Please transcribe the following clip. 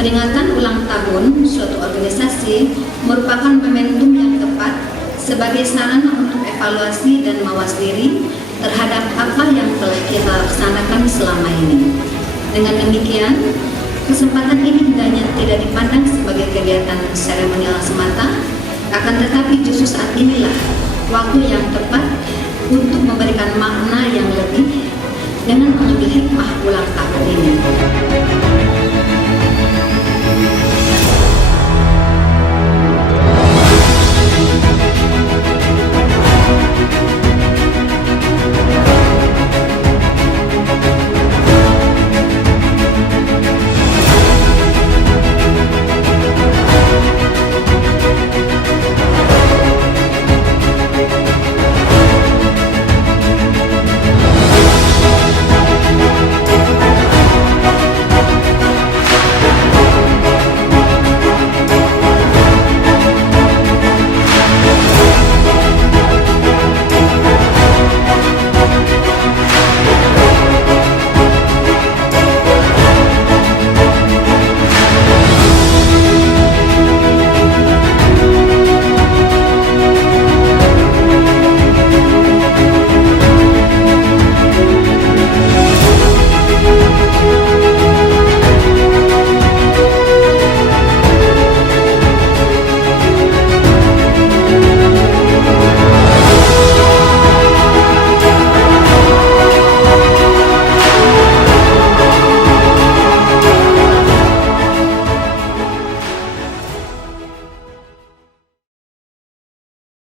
Peringatan ulang tahun suatu organisasi merupakan momentum yang tepat sebagai sarana untuk evaluasi dan mawas diri terhadap apa yang telah kita laksanakan selama ini. Dengan demikian, kesempatan ini hendaknya tidak dipandang sebagai kegiatan seremonial semata, akan tetapi justru saat inilah waktu yang tepat untuk memberikan makna yang lebih dengan mengambil hikmah ulang tahun ini.